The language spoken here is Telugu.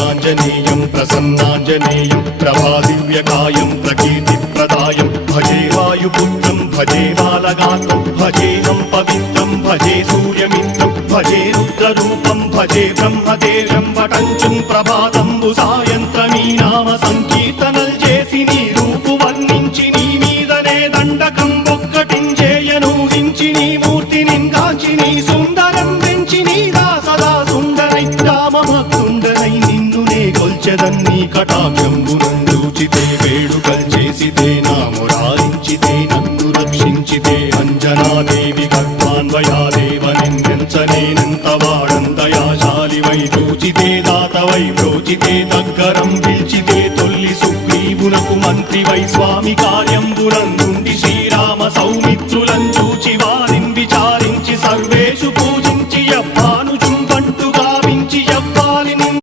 ఆంజనేయం ప్రసన్నాంజనేయం ప్రభాదివ్యకాయం ప్రకీర్తిప్రదాయం భజే వాయుపుత్రం భజే బాలగాత్రం భజేహం పవిత్రం భజే సూర్యమిత్రం భజే రుద్రరూపం భజే బ్రహ్మదేవం వటంచుం ప్రభాతంబు సాయంత్రమీ నామ సంకీర్తనల్ చేసి నీ రూపు వర్ణించి నీ మీదనే దండకం ఒక్కటించేయనూహించి నీ మూర్తిని గాంచి నీ సుందరం పెంచి నీ దాసదా సుందరై రామభక్తుండనై నిన్నునే కొల్చెదన్నీ కటాక్షంబునందూచితే వేడుకల్ చేసితే నా మురారించితే నన్ను రక్షించితే అంజనాదేవి గర్భాన్వయాదేవ నిన్నెంచనేనంత వాడంతయాశాలివై చూచితే దాతవై ప్రోచితే దగ్గరం పిలిచితే తొల్లి సుగ్రీవునకు మంత్రివై స్వామి కార్యంబునందుండి శ్రీరామ సౌమిత్ర